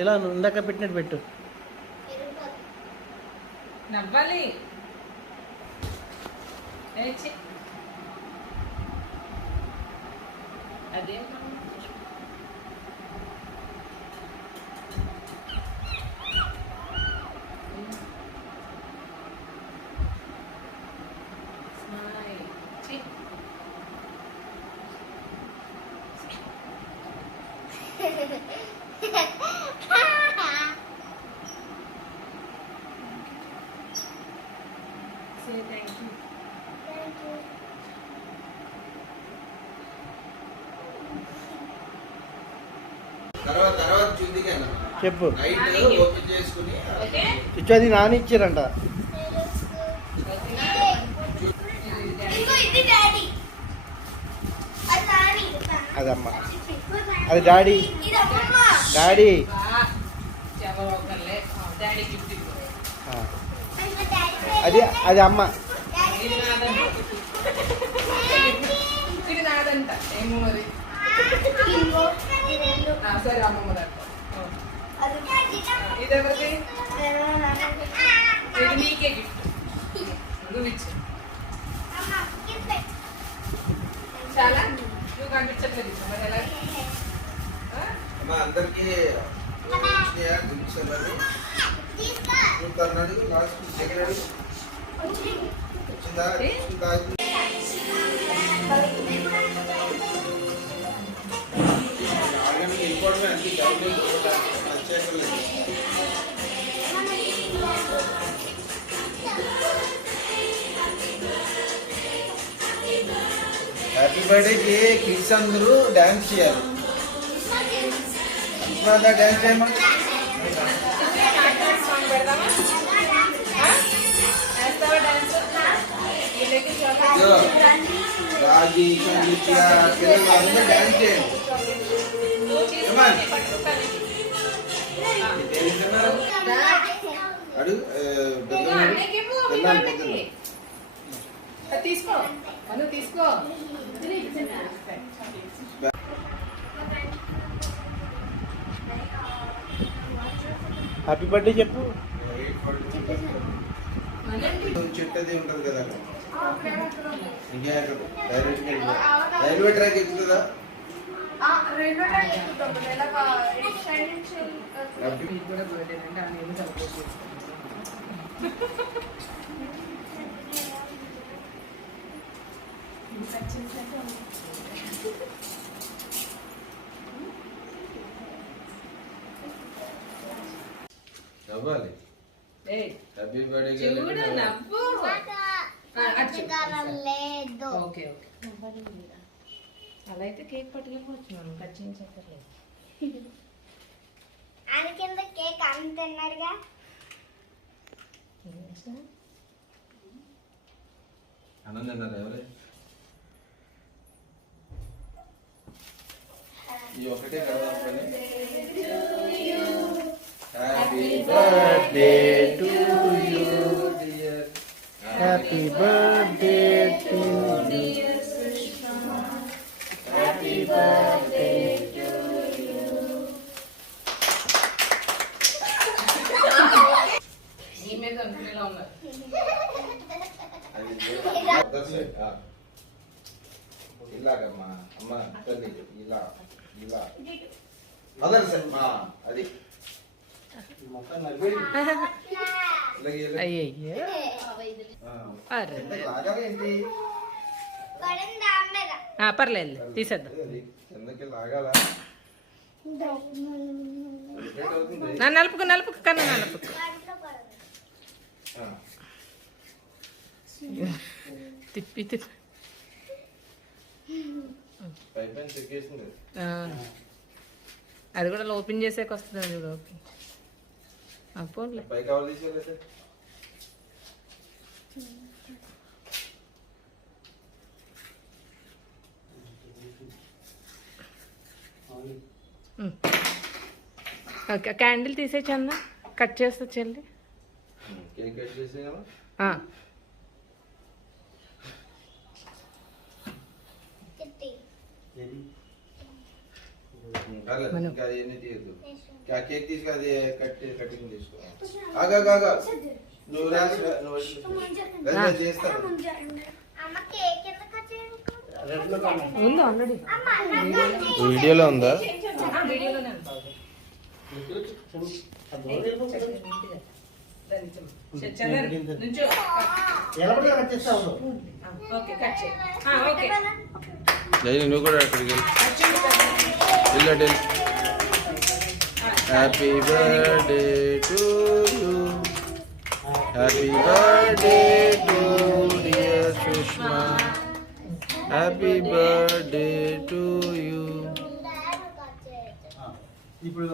ఇలా ఇందాక పెట్టినట్టు పెట్టు. నవ్వాలి. అదే చెప్పు. చిచ్చు అది నాని ఇచ్చారంట. అదమ్మ, అది డాడీ. డాడీ అది అది అమ్మ. ఇది నాదంట. ఏమో మరి. సరే అమ్మమ్మ దాంట్లో. ఇది ఎవరిది? ఇది నీకే గిఫ్ట్. నువ్వు ఇచ్చు. చాలా నువ్వు కనిపించట్లేదు మరి ఎలా? అందరికి హ్యాపీ బర్త్డేకి కిడ్స్ అందరూ డాన్స్ చేయాలి. డాన్స్ చేయమా. రాజీ సంగీత పిల్లలు అందరూ డాన్స్ చేయండి. అడు తీసుకో తీసుకో. హ్యాపీ బర్త్డే చెప్పు. చెట్టది ఉంటది కదా, రైల్వే ట్రాక్ ఎక్కుతుందా? నవ్వాలి. Happy birthday. Okay okay. అలా అయితే కేక్ పట్టుకెళ్ళిపోవచ్చు మనం. కట్ చేయించక్కర్లేదు. ఆయన కింద కేక్ అంటున్నాడుగా. ఆనందన్నారు ఎవరే? ఈ ఒకటే కదా. Happy birthday to you. Happy birthday to you. Happy birthday to you. ఈ మీద అనుకునేలా ఉన్నారు. ఇలాగమ్మా అమ్మ తల్లి ఇలా ఇలా అదర్ సార్ అది మొత్తం అయ్యయ్యో. లాగాలేంటి? పర్లేదు తీసేద్దాం. కిందకి లాగాలా? నలుపుకు నలుపుకు కన్నా నలుపుకు. తిప్పి తిప్పి అది కూడా ఓపెన్ చేసేకి వస్తుంది. అది కూడా ఓపెన్ పోన్లే. ఓకే క్యాండిల్ తీసే చందా కట్ చేస్తా చెల్లి. పర్లేదు, మనం- ఇంకా అదేమీ తీయద్దు. ఆ కేక్ తీసుకు అది కటింగ్ తీసుకో. ఆగా నువ్వు రాసి నువ్వు చేస్తాను. అమ్మ కేక్ ఎందుకు వచ్చేది? ఉందా ఆల్రెడీ వీడియోలో ఉందా? వీడియోలోనే ఉంటావు ఓకే కట్ చేయి ఓకే జైని నువ్వు కూడా అక్కడికి వెళ్ళి happy birthday to you, happy birthday to dear Sushma, happy birthday to you. ఇప్పుడు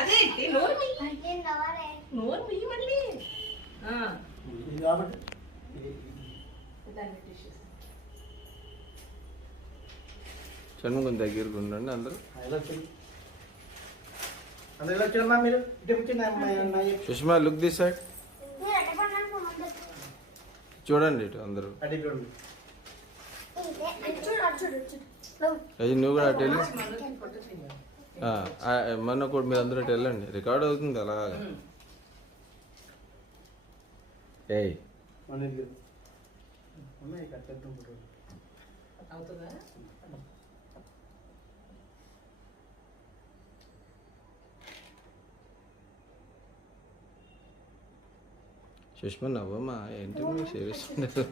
అదే నోరు నేను కావాలి. నోరు బియ్యి మళ్ళీ ఇది కాబట్టి షణ్ముఖం దగ్గరకు ఉండండి అందరూ. ఎలా వచ్చారు? అందరూ ఎలా వచ్చారమ్మా మీరు? ఇటు కూర్చోండి అమ్మాయి. సుష్మా లుక్ దిస్ సైడ్, మీరు ఎక్కడ పడినారు పోమంది? చూడండి ఇటు అందరూ. అటు చూడండి. ఇదే అటు చూడు అటు చూడు అటు చూడు. అది నువ్వు కూడా అటు వెళ్ళి మొన్న కూడా మీరు అందరూ అటు వెళ్ళండి, రికార్డ్ అవుతుంది అలాగా. ఏయ్ మన ఇల్లు. అమ్మాయి కట్టేద్దాం ఫోటో. అవుతుందా సుష్మా నవ్వమ్మా, ఏంటి మీకు సీరియస్ ఉండదు.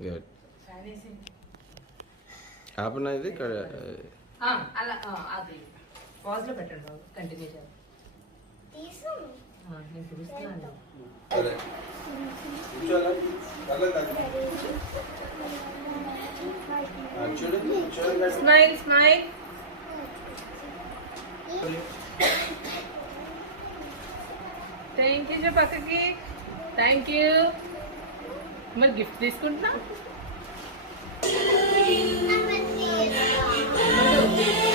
గుడ్ హ్యాపీ ఇది అలా అది పాజ్ లో పెట్టండి బాబు కంటిన్యూ చేయాలి తీసు. నేను చూస్తున్నాను స్మైల్ స్మైల్ థ్యాంక్ యూ పక్కకి థ్యాంక్ యూ మరి గిఫ్ట్ తీసుకుంటున్నా అమ్మ తీసు.